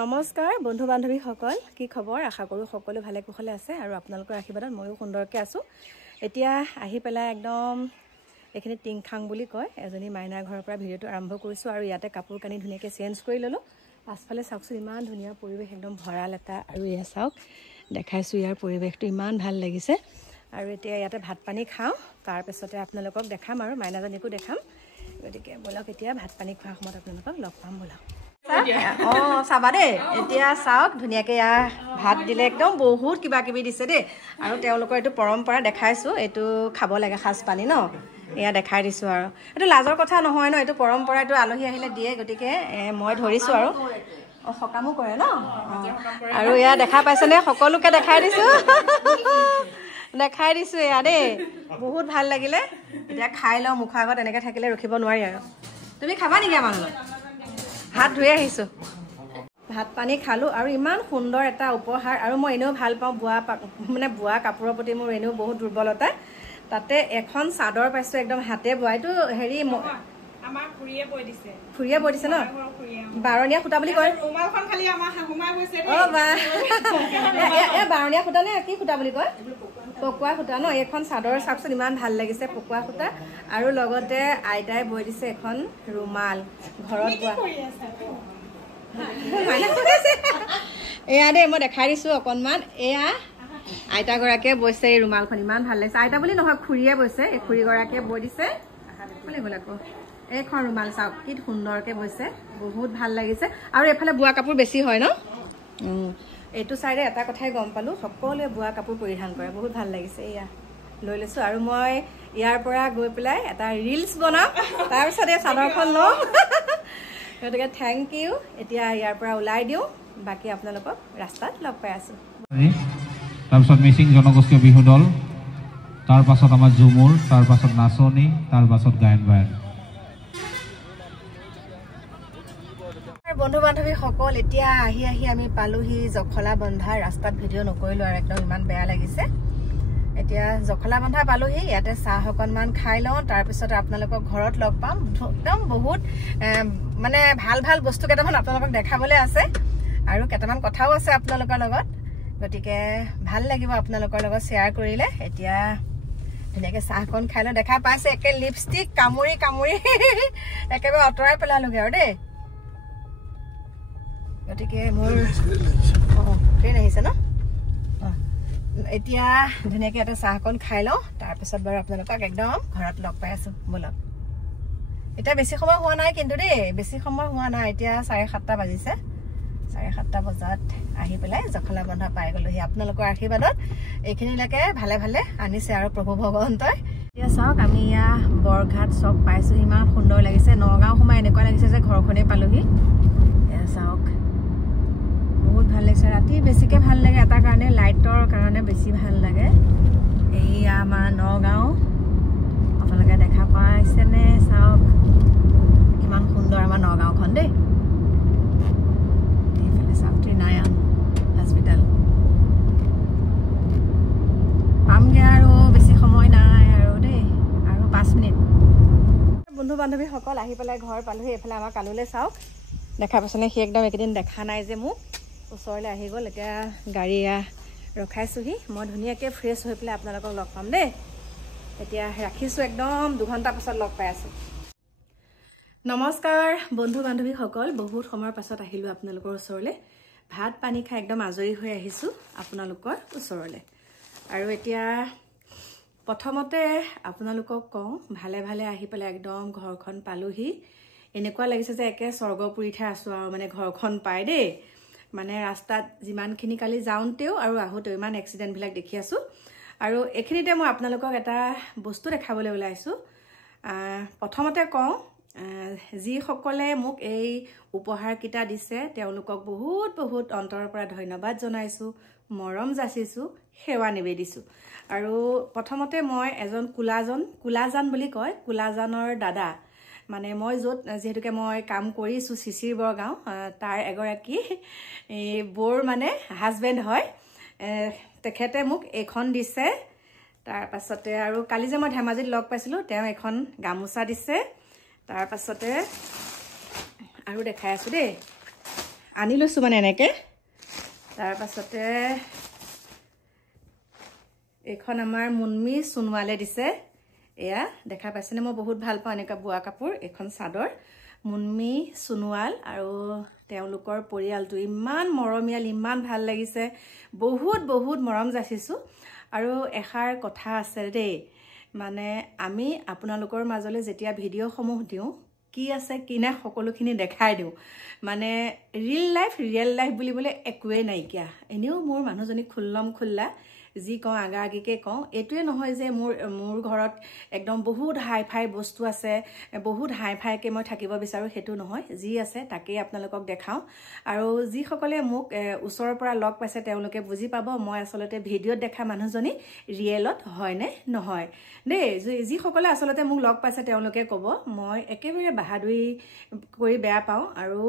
নমস্কাৰ বন্ধু বান্ধৱীসকল কি খবৰ আশা কৰো সকলো ভালে কুশলে আছে আৰু আপোনালোকৰ আশীৰ্বাদত ময়ো সুন্দৰকৈ আছো এতিয়া আহি পেলাই একদম এখিনি টিংখাং বুলি কয় এজনী মাইনাৰ ঘৰৰ পৰা ভিডিওটো আৰম্ভ কৰিছো আৰু ইয়াতে কাপোৰ কানি ধুনীয়াকৈ চেঞ্জ কৰি ললো পাছফালে চাওকচোন ইমান ধুনীয়া পৰিৱেশ একদম ভৰাল এটা আৰু ইয়া চাওক দেখাইছো ইয়াৰ পৰিৱেশটো ইমান ভাল লাগিছে আৰু এতিয়া ইয়াতে ভাত পানী খাওঁ তাৰ পিছতে আপোনালোকক দেখাম আৰু মাইনাজনীকো দেখাম গতিকে বলক এতিয়া ভাত পানী খোৱাৰ সময়ত আপোনালোকক লগ পাম বলক চাবা দেই এতিয়া চাওক ধুনীয়াকৈ ভাত দিলে একদম বহুত কিবা কিবি দিছে দেই আৰু তেওঁলোকৰ এইটো পৰম্পৰা দেখাইছো এইটো খাব লাগে সাজ পানী ন এয়া দেখাই দিছো আৰু এইটো লাজৰ কথা নহয় ন এইটো পৰম্পৰা এইটো আলহী আহিলে দিয়ে গতিকে মই ধৰিছো আৰু সকামো কৰে ন আৰু এয়া দেখা পাইছেনে সকলোকে দেখাই দিছো এয়া দেই বহুত ভাল লাগিলে এতিয়া খাই লওঁ মুখৰ আগত এনেকৈ থাকিলে ৰখিব নোৱাৰি আৰু তুমি খাবা নেকি আমাৰ লগত হাত ধুই আহিছো ভাত পানী খালো আৰু ইমান সুন্দৰ এটা উপহাৰ আৰু মই এনেও ভাল পাওঁ বোৱা কাপোৰৰ প্ৰতি মোৰ এনেও বহুত দুৰ্বলতা তাতে এখন চাদৰ পাইছো একদম হাতে বোৱা এইটো হেৰি আমাৰ খুৰিয়ে বৈ দিছে ন বাৰণীয়া সূতা বুলি কয় ৰুমালখন খালি আমাৰ হাহুমাই গৈছে অ বা এ বাৰণীয়া সূতা নে কি সূতা বুলি কয় পকুৱা সূতা ন এখন চাদৰ চাওকচোন ইমান ভাল লাগিছে পকুৱা সূতা আৰু লগতে আইতাই বৈ দিছে এখন ৰুমাল ঘৰত বোৱা এয়া দেই মই দেখাই দিছো অকণমান এয়া আইতাগৰাকীয়ে বৈছে এই ৰুমালখন ইমান ভাল লাগিছে আইতা বুলি নহয় খুৰীয়ে বৈছে এই খুৰীগৰাকীয়ে বৈ দিছে আকৌ এইখন ৰুমাল চাওক কি সুন্দৰকৈ বৈছে বহুত ভাল লাগিছে আৰু এইফালে বোৱা কাপোৰ বেছি হয় ন এইটো চাইডে এটা কথাই গম পালো সকলোৱে বোৱা কাপোৰ পৰিধান কৰে বহুত ভাল লাগিছে এয়া লৈ লৈছো আৰু মই ইয়াৰ পৰা গৈ পেলাই এটা ৰিলছ বনাম তাৰপিছত এই চাদৰখন লওঁ গতিকে থেংক ইউ এতিয়া ইয়াৰ পৰা ওলাই দিওঁ বাকী আপোনালোকক ৰাস্তাত লগ পাই আছো তাৰপিছত মিচিং জনগোষ্ঠীয় বিহু দল তাৰ পাছত আমাৰ ঝুমুৰ তাৰ পাছত নাচনি তাৰ পাছত গায়ন বায়ন বন্ধু বান্ধৱীসকল এতিয়া আহি আমি পালোহি জখলা বন্ধা ৰাস্তাত ভিডিঅ' নকৰিলো আৰু একদম ইমান বেয়া লাগিছে এতিয়া জখলা বন্ধা পালোহি ইয়াতে চাহ অকণমান খাই লওঁ তাৰপিছত আপোনালোকক ঘৰত লগ পাম একদম বহুত মানে ভাল বস্তু কেইটামান আপোনালোকক দেখাবলৈ আছে আৰু কেইটামান কথাও আছে আপোনালোকৰ লগত গতিকে ভাল লাগিব আপোনালোকৰ লগত শ্বেয়াৰ কৰিলে এতিয়া ধুনীয়াকৈ চাহকণ খাই লওঁ দেখা পাইছে একে লিপষ্টিক কামুৰি একেবাৰে আঁতৰাই পেলালোগে আৰু দেই গতিকে মোৰ ট্ৰেইন আহিছে ন এতিয়া ধুনীয়াকৈ এটা চাহকণ খাই লওঁ তাৰপিছত বাৰু আপোনালোকক একদম ঘৰত লগ পাই আছো বলক এতিয়া বেছি সময় হোৱা নাই কিন্তু দেই বেছি সময় হোৱা নাই এতিয়া 7:30 বাজিছে 7:30 বজাত আহি পেলাই জখলা বন্ধা পাই গলোহি আপোনালোকৰ আশীৰ্বাদত এইখিনিলৈকে ভালে আনিছে আৰু প্ৰভু ভগৱন্তই এতিয়া চাওক আমি ইয়া বৰঘাট চক পাইছো ইমান সুন্দৰ লাগিছে নগাঁও সোমাই এনেকুৱা লাগিছে যে ঘৰখনেই পালোহি এয়া চাওক বহুত ভাল লাগিছে ৰাতি বেছিকৈ ভাল লাগে এটা কাৰণে লাইটৰ কাৰণে বেছি ভাল লাগে এইয়া আমাৰ নগাঁও আপোনালোকে দেখা পাইছেনে চাওক কিমান সুন্দৰ আমাৰ নগাঁওখন দেই এইফালে চাওক ত্ৰিনাৰায়ণ হস্পিটেল পামগৈ আৰু বেছি সময় নাই আৰু দেই আৰু 5 মিনিট বন্ধু বান্ধৱীসকল আহি পেলাই ঘৰ পালোহি এইফালে আমাৰ কালুলৈ চাওক দেখা পাইছেনে সি একদম এইকেইদিন দেখা নাই যে মোক ওচৰলৈ আহি গ'ল এতিয়া গাড়ী ৰখাইছোহি মই ধুনীয়াকৈ ফ্ৰেছ হৈ পেলাই আপোনালোকক লগ পাম দেই এতিয়া ৰাখিছোঁ একদম 2 ঘণ্টা পাছত লগ পাই আছোঁ নমস্কাৰ বন্ধু বান্ধৱীসকল বহুত সময়ৰ পাছত আহিলোঁ আপোনালোকৰ ওচৰলৈ ভাত পানী খাই একদম আজৰি হৈ আহিছোঁ আপোনালোকৰ ওচৰলৈ আৰু এতিয়া প্ৰথমতে আপোনালোকক কওঁ ভালে আহি পেলাই একদম ঘৰখন পালোহি এনেকুৱা লাগিছে যে একে স্বৰ্গপুৰীতহে আছোঁ আৰু মানে ঘৰখন পাই দেই মানে ৰাস্তাত যিমানখিনি কালি যাওঁতেও আৰু আহোঁতেও ইমান এক্সিডেণ্টবিলাক দেখি আছোঁ আৰু এইখিনিতে মই আপোনালোকক এটা বস্তু দেখাবলৈ ওলাইছোঁ প্ৰথমতে কওঁ যিসকলে মোক এই উপহাৰকেইটা দিছে তেওঁলোকক বহুত অন্তৰৰ পৰা ধন্যবাদ জনাইছোঁ মৰম যাচিছোঁ সেৱা নিবেদিছোঁ আৰু প্ৰথমতে মই এজন কোলাজান বুলি কয় কোলাজানৰ দাদা মানে মই য'ত যিহেতুকে মই কাম কৰিছোঁ চিচিৰ বৰগাঁও তাৰ এগৰাকী বৰ মানে হাজবেণ্ড হয় তেখেতে মোক এইখন দিছে তাৰ পাছতে আৰু কালি যে মই ধেমাজিত লগ পাইছিলোঁ তেওঁ এখন গামোচা দিছে তাৰ পাছতে আৰু দেখাই আছোঁ দেই আনি লৈছোঁ মানে এনেকৈ তাৰপাছতে এইখন আমাৰ মুন্মি সোণোৱালে দিছে এয়া দেখা পাইছেনে মই বহুত ভাল পাওঁ এনেকুৱা বোৱা কাপোৰ এইখন চাদৰ মুন্মি সোণোৱাল আৰু তেওঁলোকৰ পৰিয়ালটো ইমান মৰমীয়াল ইমান ভাল লাগিছে বহুত বহুত মৰম যাচিছোঁ আৰু এষাৰ কথা আছে দেই মানে আমি আপোনালোকৰ মাজলৈ যেতিয়া ভিডিঅ'সমূহ দিওঁ কি আছে কি নাই সকলোখিনি দেখাই দিওঁ মানে ৰিয়েল লাইফ বুলিবলৈ একোৱেই নাইকিয়া এনেও মোৰ মানুহজনী খোল্লা যি কওঁ আগাআগিকে কওঁ এইটোৱে নহয় যে মোৰ ঘৰত একদম বহুত হাই ফাই বস্তু আছে বহুত হাই ফাইকে মই থাকিব বিচাৰোঁ সেইটো নহয় যি আছে তাকেই আপোনালোকক দেখাওঁ আৰু যিসকলে মোক ওচৰৰ পৰা লগ পাইছে তেওঁলোকে বুজি পাব মই আচলতে ভিডিঅ'ত দেখা মানুহজনী ৰিয়েলত হয়নে নহয় দেই যিসকলে আচলতে মোক লগ পাইছে তেওঁলোকে ক'ব মই একেবাৰে বাহাদুৰি কৰি বেয়া পাওঁ আৰু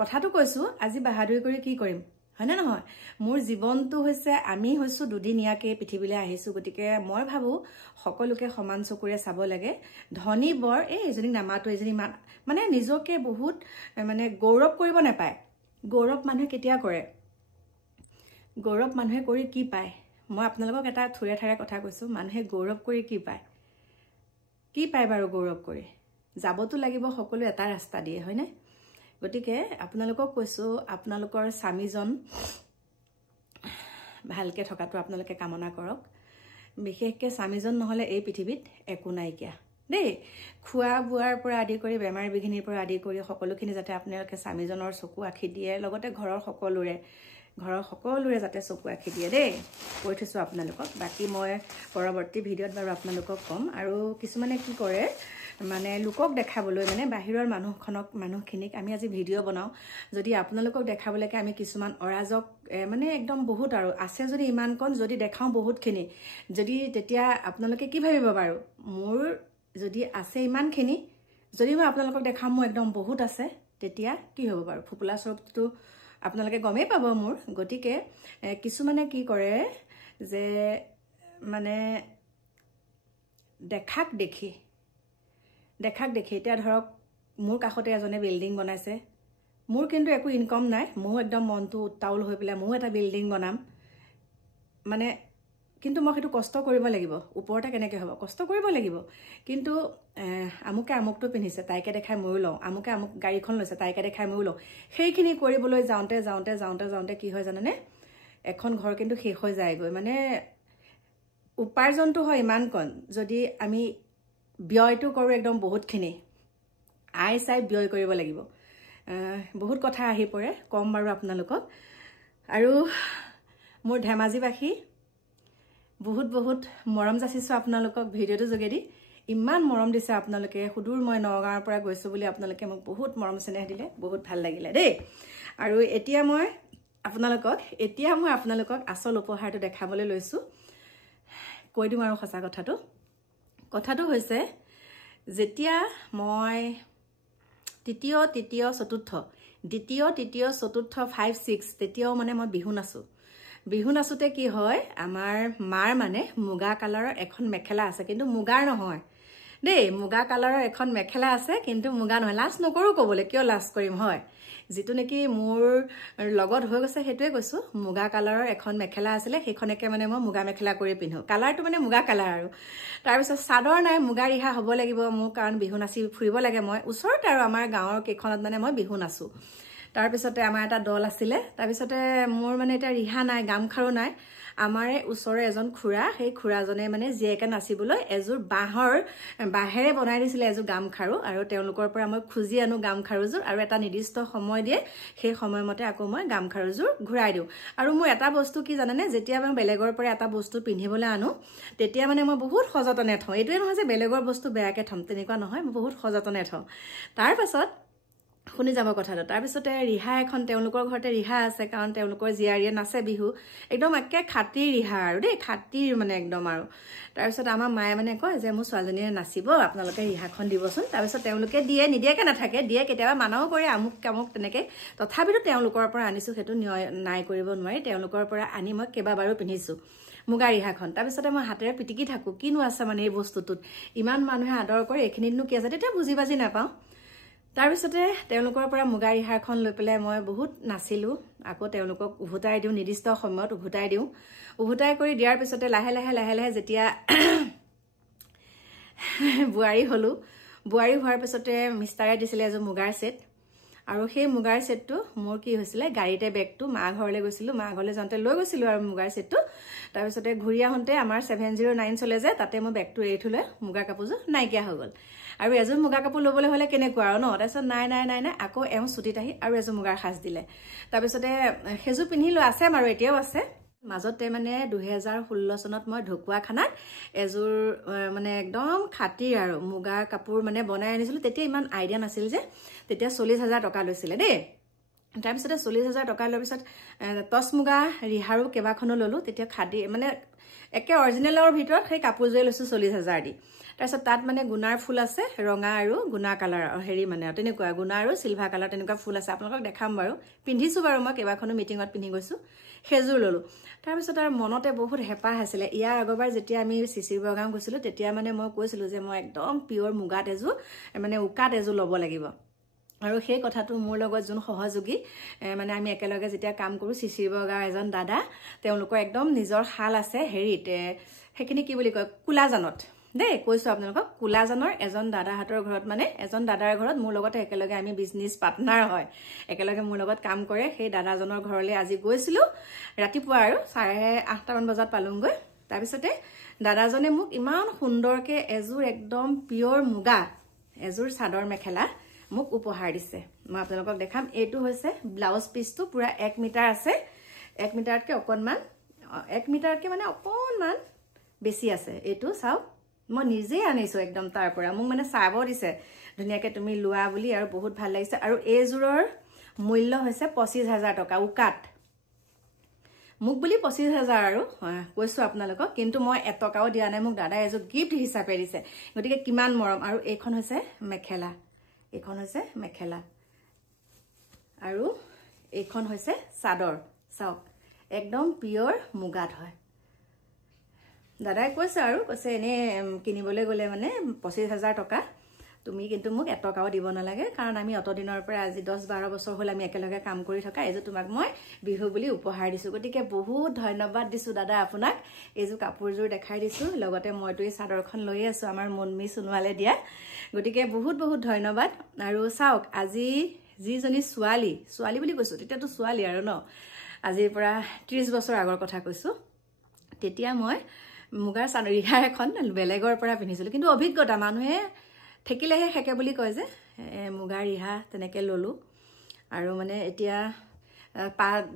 কথাটো কৈছোঁ আজি বাহাদুৰি কৰি কি কৰিম হয়নে নহয় মোৰ জীৱনটো হৈছে আমি হৈছোঁ দুদিনীয়াকে পৃথিৱীলৈ আহিছোঁ গতিকে মই ভাবোঁ সকলোকে সমান চকুৰে চাব লাগে ধনী বৰ এইজনী নামাতো এজনী মানে নিজকে বহুত মানে গৌৰৱ কৰিব নাপায় গৌৰৱ মানুহে কেতিয়া কৰে গৌৰৱ মানুহে কৰি কি পায় মই আপোনালোকক এটা থুৰে ঠাৰে কথা কৈছোঁ মানুহে গৌৰৱ কৰি কি পায় বাৰু গৌৰৱ কৰি যাবতো লাগিব সকলো এটা ৰাস্তা দিয়ে হয়নে গতিকে আপোনালোকক কৈছোঁ আপোনালোকৰ স্বামীজন ভালকৈ থকাটো আপোনালোকে কামনা কৰক বিশেষকৈ স্বামীজন নহ'লে এই পৃথিৱীত একো নাইকিয়া দেই খোৱা বোৱাৰ পৰা আদি কৰি বেমাৰ বিঘিনিৰ পৰা আদি কৰি সকলোখিনি যাতে আপোনালোকে স্বামীজনৰ চকু আখি দিয়ে লগতে ঘৰৰ সকলোৰে যাতে চকু আখি দিয়ে দেই কৈ থৈছোঁ আপোনালোকক বাকী মই পৰৱৰ্তী ভিডিঅ'ত বাৰু আপোনালোকক ক'ম আৰু কিছুমানে কি কৰে মানে লোকক দেখাবলৈ মানে বাহিৰৰ মানুহখিনিক আমি আজি ভিডিঅ' বনাওঁ যদি আপোনালোকক দেখাবলৈকে আমি কিছুমান অৰাজক মানে একদম বহুত আৰু আছে যদি ইমানকণ যদি দেখাওঁ বহুতখিনি যদি তেতিয়া আপোনালোকে কি ভাবিব বাৰু মোৰ যদি আছে ইমানখিনি যদি মই আপোনালোকক দেখাম মোৰ একদম বহুত আছে তেতিয়া কি হ'ব বাৰু ফুপুলা স্বৰূপটো আপোনালোকে গমেই পাব মোৰ গতিকে কিছুমানে কি কৰে যে মানে দেখাক দেখি এতিয়া ধৰক মোৰ কাষতে এজনে বিল্ডিং বনাইছে মোৰ কিন্তু একো ইনকম নাই মোৰ একদম মনটো উত্তাউল হৈ পেলাই ময়ো এটা বিল্ডিং বনাম মানে কিন্তু মই সেইটো কষ্ট কৰিব লাগিব ওপৰতে কেনেকৈ হ'ব কষ্ট কৰিব লাগিব কিন্তু আমুকে আমুকটো পিন্ধিছে তাইকে দেখাই ময়ো লওঁ আমুক গাড়ীখন লৈছে তাইকে দেখাই ময়ো লওঁ সেইখিনি কৰিবলৈ যাওঁতে কি হয় জানেনে এখন ঘৰ কিন্তু শেষ হৈ যায়গৈ মানে উপাৰ্জনটো হয় ইমানকণ যদি আমি ব্যয়টো কৰোঁ একদম বহুতখিনি আই চাই ব্যয় কৰিব লাগিব বহুত কথা আহি পৰে কম বাৰু আপোনালোকক আৰু মোৰ ধেমাজিবাসী বহুত বহুত মৰম যাচিছোঁ আপোনালোকক ভিডিঅ'টোৰ যোগেদি ইমান মৰম দিছে আপোনালোকে সুদূৰ মই নগাঁৱৰ পৰা গৈছোঁ বুলি আপোনালোকে মোক বহুত মৰম চেনেহ দিলে বহুত ভাল লাগিলে দেই আৰু এতিয়া মই আপোনালোকক আচল উপহাৰটো দেখাবলৈ লৈছোঁ কৈ দিওঁ আৰু সঁচা কথাটো হৈছে যেতিয়া মই দ্বিতীয় তৃতীয় চতুৰ্থ 5, 6 তেতিয়াও মানে মই বিহু নাচোতে কি হয় আমাৰ মাৰ মানে মুগা কালাৰৰ এখন মেখেলা আছে কিন্তু মুগাৰ নহয় দেই মুগা কালাৰৰ এখন মেখেলা আছে কিন্তু মুগা নহয় লাজ নকৰোঁ ক'বলৈ কিয় লাজ কৰিম হয় যিটো নেকি মোৰ লগত হৈ গৈছে সেইটোৱে কৈছোঁ মুগা কালাৰৰ এখন মেখেলা আছিলে সেইখনকে মানে মই মুগা মেখেলা কৰি পিন্ধো কালাৰটো মানে মুগা কালাৰ আৰু তাৰপিছত চাদৰ নাই মুগা ৰিহা হ'ব লাগিব মোৰ কাৰণ বিহু নাচি ফুৰিব লাগে মই ওচৰতে আৰু আমাৰ গাঁৱৰ কেইখনত মানে মই বিহু নাচোঁ তাৰপিছতে আমাৰ এটা দল আছিলে তাৰপিছতে মোৰ মানে এতিয়া ৰিহা নাই গামখাৰু নাই আমাৰে ওচৰৰ এজন খুৰা সেই খুৰাজনে মানে জীয়েকে নাচিবলৈ এযোৰ বাঁহেৰে বনাই দিছিলে এযোৰ গামখাৰু আৰু তেওঁলোকৰ পৰা মই খুজি আনো গামখাৰুযোৰ আৰু এটা নিৰ্দিষ্ট সময় দিয়ে সেই সময়মতে আকৌ মই গামখাৰুযোৰ ঘূৰাই দিওঁ আৰু মোৰ এটা বস্তু কি জানেনে যেতিয়া মই বেলেগৰ পৰা এটা বস্তু পিন্ধিবলৈ আনো তেতিয়া মানে মই বহুত সযতনে থওঁ এইটোৱে নহয় যে বেলেগৰ বস্তু বেয়াকৈ থ'ম তেনেকুৱা নহয় মই বহুত সযতনে থওঁ তাৰপাছত শুনি যাব কথাটো তাৰপিছতে ৰিহা এখন তেওঁলোকৰ ঘৰতে ৰিহা আছে কাৰণ তেওঁলোকৰ জীয়াৰীয়ে নাচে বিহু একদম একে খাতিৰ ৰিহা আৰু দেই খাতিৰ মানে একদম আৰু তাৰপিছত আমাৰ মায়ে মানে কয় যে মোৰ ছোৱালীজনীয়ে নাচিব আপোনালোকে ৰিহাখন দিবচোন তাৰপিছত তেওঁলোকে দিয়ে নিদিয়াকৈ নাথাকে দিয়ে কেতিয়াবা মানাও কৰে আমুক তেনেকৈ তথাপিতো তেওঁলোকৰ পৰা আনিছোঁ সেইটো নাই কৰিব নোৱাৰি তেওঁলোকৰ পৰা আনি মই কেইবাবাৰো পিন্ধিছোঁ মুগা ৰিহাখন তাৰপিছতে মই হাতেৰে পিটিকি থাকোঁ কিনো আছে মানে এই বস্তুটোত ইমান মানুহে আদৰ কৰে এইখিনিতনো কি আছে তেতিয়া বুজি বাজি নাপাওঁ তাৰপিছতে তেওঁলোকৰ পৰা মুগা ৰিহাখন লৈ পেলাই মই বহুত নাচিলোঁ আকৌ তেওঁলোকক উভতাই দিওঁ নিৰ্দিষ্ট সময়ত উভতাই দিওঁ উভতাই কৰি দিয়াৰ পিছতে লাহে লাহে যেতিয়া বোৱাৰী হ'লোঁ বোৱাৰী হোৱাৰ পিছতে মিষ্টাৰে দিছিলে এযোৰ মুগাৰ ছেট আৰু সেই মুগাৰ ছেটটো মোৰ কি হৈছিলে গাড়ীতে বেগটো মা ঘৰলৈ গৈছিলোঁ মা ঘৰলৈ যাওঁতে লৈ গৈছিলোঁ আৰু মুগাৰ ছেটটো তাৰপিছতে ঘূৰি আহোঁতে আমাৰ 709 চলে যে তাতে মই বেগটো এৰি থ'লে মুগা কাপোৰযোৰ নাইকিয়া হৈ গ'ল আৰু এযোৰ মুগা কাপোৰ ল'বলৈ হ'লে কেনেকুৱা আৰু ন তাৰপিছত নাই আকৌ এওঁ ছুটীত আহি আৰু এযোৰ মুগাৰ সাজ দিলে তাৰপিছতে সেইযোৰ পিন্ধিলোঁ আছে আৰু এতিয়াও আছে মাজতে মানে 2016 চনত মই ঢকুৱাখানাত এযোৰ মানে একদম খাতিৰ আৰু মুগাৰ কাপোৰ মানে বনাই আনিছিলোঁ তেতিয়া ইমান আইডিয়া নাছিল যে তেতিয়া 40,000 টকা লৈছিলে দেই তাৰপিছতে 40,000 টকা লোৱাৰ পিছত টচ মুগা ৰিহাৰো কেইবাখনো ল'লোঁ তেতিয়া খাদি মানে একে অৰিজিনেলৰ ভিতৰত সেই কাপোৰযোৰে লৈছোঁ 40,000 দি তাৰপিছত তাত মানে গুণাৰ ফুল আছে ৰঙা আৰু গুণা কালাৰ হেৰি মানে তেনেকুৱা গুণা আৰু চিলভাৰ কালাৰ তেনেকুৱা ফুল আছে আপোনালোকক দেখাম বাৰু পিন্ধিছোঁ বাৰু মই কেইবাখনো মিটিঙত পিন্ধি গৈছোঁ সেইযোৰ ল'লোঁ তাৰপিছত আৰু মনতে বহুত হেঁপাহ আছিলে ইয়াৰ আগৰবাৰ যেতিয়া আমি চিচিৰ বগাম গৈছিলোঁ তেতিয়া মানে মই কৈছিলোঁ যে মই একদম পিয়ৰ মুগাত এযোৰ মানে উকাত এযোৰ ল'ব লাগিব আৰু সেই কথাটো মোৰ লগত যোন সহযোগী মানে আমি একেলগে যেতিয়া কাম কৰোঁ চিচিৰ বগাৰ এজন দাদা তেওঁলোকৰ একদম নিজৰ শাল আছে হেৰিত সেইখিনি কি বুলি কয় কোলাজানত দেই কৈছোঁ আপোনালোকক কোলাজানৰ এজন দাদাহঁতৰ ঘৰত মানে এজন দাদাৰ ঘৰত মোৰ লগতে একেলগে আমি বিজনেছ পাৰ্টনাৰ হয় একেলগে মোৰ লগত কাম কৰে সেই দাদাজনৰ ঘৰলৈ আজি গৈছিলোঁ ৰাতিপুৱা আৰু 8:30 বজাত পালোংগৈ তাৰপিছতে দাদাজনে মোক ইমান সুন্দৰকৈ এযোৰ একদম পিয়ৰ মুগা এযোৰ চাদৰ মেখেলা মোক উপহাৰ দিছে মই আপোনালোকক দেখাম এইটো হৈছে ব্লাউজ পিচটো পুৰা 1 মিটাৰ আছে 1 মিটাৰতকৈ অকণমান 1 মিটাৰতকৈ মানে অকণমান বেছি আছে এইটো চাওক মই নিজেই আনিছোঁ একদম তাৰ পৰা মোক মানে চাব দিছে ধুনীয়াকৈ তুমি লোৱা বুলি আৰু বহুত ভাল লাগিছে আৰু এইযোৰৰ মূল্য হৈছে 25,000 টকা উকাত মোক বুলি 25,000 আৰু কৈছোঁ আপোনালোকক কিন্তু মই এটকাও দিয়া নাই মোক দাদাই এযোৰ গিফ্ট হিচাপে দিছে গতিকে কিমান মৰম আৰু এইখন হৈছে মেখেলা আৰু এইখন হৈছে চাদৰ চাওক একদম পিয়ৰ মুগাত হয় দাদাই কৈছে আৰু কৈছে এনে কিনিবলৈ গ'লে মানে 25,000 টকা তুমি কিন্তু মোক এটকাও দিব নালাগে কাৰণ আমি অত দিনৰ পৰা আজি 10-12 বছৰ হ'ল আমি একেলগে কাম কৰি থকা এইযোৰ তোমাক মই বিহু বুলি উপহাৰ দিছোঁ গতিকে বহুত ধন্যবাদ দিছোঁ দাদা আপোনাক এইযোৰ কাপোৰযোৰ দেখাই দিছোঁ লগতে মইতো এই চাদৰখন লৈ আছোঁ আমাৰ মনমি সোণোৱালে দিয়া গতিকে বহুত ধন্যবাদ আৰু চাওক আজি যিজনী ছোৱালী বুলি কৈছোঁ তেতিয়াতো ছোৱালী আৰু ন আজিৰ পৰা 30 বছৰ আগৰ কথা কৈছোঁ তেতিয়া মই মুগাৰ চাদৰ ৰিহা এখন বেলেগৰ পৰা পিন্ধিছিলোঁ কিন্তু অভিজ্ঞতা মানুহে থাকিলেহে হেকে বুলি কয় যে মুগাৰ ৰিহা তেনেকৈ ল'লোঁ আৰু মানে এতিয়া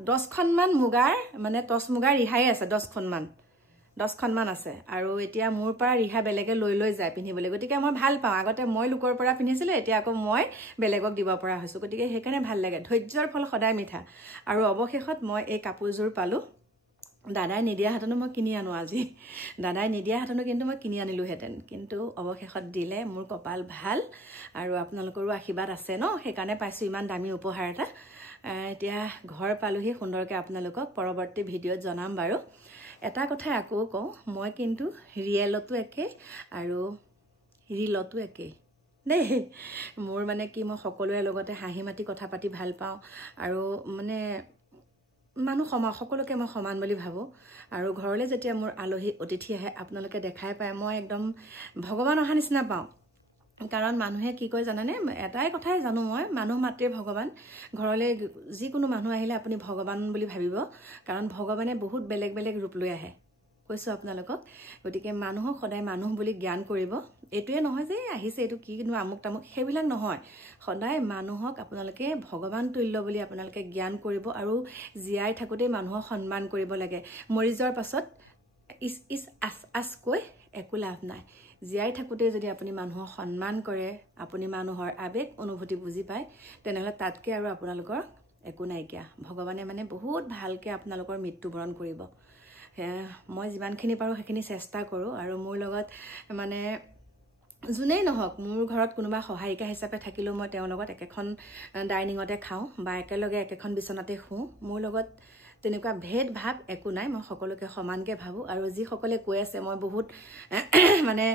10খনমান মুগাৰ মানে টচ মুগাৰ ৰিহাই আছে 10খনমান আছে আৰু এতিয়া মোৰ পৰা ৰিহা বেলেগে লৈ যায় পিন্ধিবলৈ গতিকে মই ভাল পাওঁ আগতে মই লোকৰ পৰা পিন্ধিছিলোঁ এতিয়া আকৌ মই বেলেগক দিব পৰা হৈছোঁ গতিকে সেইকাৰণে ভাল লাগে ধৈৰ্যৰ ফল সদায় মিঠা আৰু অৱশেষত মই এই কাপোৰযোৰ পালোঁ দাদাই নিদিয়াহেঁতেনো মই কিনি আনো আজি দাদাই নিদিয়াহেঁতেনো কিন্তু মই কিনি আনিলোহেঁতেন কিন্তু অৱশেষত দিলে মোৰ কপাল ভাল আৰু আপোনালোকৰো আশীৰ্বাদ আছে ন সেইকাৰণে পাইছোঁ ইমান দামী উপহাৰ এটা এতিয়া ঘৰ পালোহি সুন্দৰকৈ আপোনালোকক পৰৱৰ্তী ভিডিঅ'ত জনাম বাৰু এটা কথাই আকৌ কওঁ মই কিন্তু ৰিয়েলতো একে আৰু ৰিলতো একে দেই মোৰ মানে কি মই সকলোৰে লগতে হাঁহি মাতি কথা পাতি ভাল পাওঁ আৰু মানে মানুহ সকলোকে মই সমান বুলি ভাবোঁ আৰু ঘৰলৈ যেতিয়া মোৰ আলহী অতিথি আহে আপোনালোকে দেখাই পায় মই একদম ভগৱান অহা নিচিনা পাওঁ কাৰণ মানুহে কি কয় জানেনে এটাই কথাই জানো মই মানুহ মাত্ৰেই ভগৱান ঘৰলৈ যিকোনো মানুহ আহিলে আপুনি ভগৱান বুলি ভাবিব কাৰণ ভগৱানে বহুত বেলেগ ৰূপ লৈ আহে কৈছোঁ আপোনালোকক গতিকে মানুহক সদায় মানুহ বুলি জ্ঞান কৰিব এইটোৱে নহয় যে আহিছে এইটো কিনো আমুক তামুক সেইবিলাক নহয় সদায় মানুহক আপোনালোকে ভগৱান তুল্য বুলি আপোনালোকে জ্ঞান কৰিব আৰু জীয়াই থাকোঁতেই মানুহক সন্মান কৰিব লাগে মৰি যোৱাৰ পাছত ইছ আছ কৈ একো লাভ নাই জীয়াই থাকোঁতে যদি আপুনি মানুহক সন্মান কৰে আপুনি মানুহৰ আৱেগ অনুভূতি বুজি পায় তেনেহ'লে তাতকৈ আৰু আপোনালোকৰ একো নাইকিয়া ভগৱানে মানে বহুত ভালকৈ আপোনালোকৰ মৃত্যুবৰণ কৰিব মই যিমানখিনি পাৰোঁ সেইখিনি চেষ্টা কৰোঁ আৰু মোৰ লগত মানে যোনেই নহওক মোৰ ঘৰত কোনোবা সহায়িকা হিচাপে থাকিলেও মই তেওঁৰ লগত একেখন ডাইনিঙতে খাওঁ বা একেলগে একেখন বিচনাতে শুওঁ মোৰ লগত তেনেকুৱা ভেদ ভাৱ একো নাই মই সকলোকে সমানকে ভাবো আৰু যি সকলে কৈ আছে মই বহুত মানে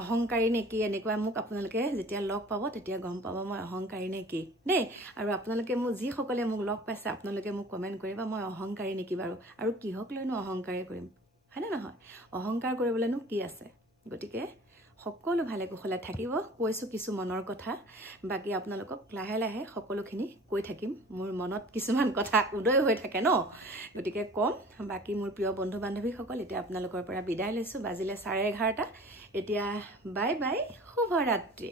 অহংকাৰী নেকি এনেকুৱা মোক আপোনালোকে যেতিয়া লগ পাব তেতিয়া গম পাব মই অহংকাৰী নেকি দেই আৰু আপোনালোকে মোক যি সকলে মোক লগ পাইছে আপোনালোকে মোক কমেন্ট কৰিবা মই অহংকাৰী নেকি বাৰু আৰু কিহক লৈনো অহংকাৰী কৰিম হয়নে নহয় অহংকাৰ কৰিবলৈনো কি আছে গতিকে সকলো ভালে কুশলে থাকিব কৈছো কিছু মনৰ কথা বাকি আপোনালোকক লাহে লাহে সকলোখিনি কৈ থাকিম মোৰ মনত কিছুমান কথা উদয় হৈ থাকে ন গতিকে কম বাকি মোৰ প্ৰিয় বন্ধু বান্ধৱী সকল এতিয়া আপোনালোকৰ পৰা বিদায় লৈছো বাজিলে 11:30 এতিয়া বাই বাই শুভ ৰাত্ৰি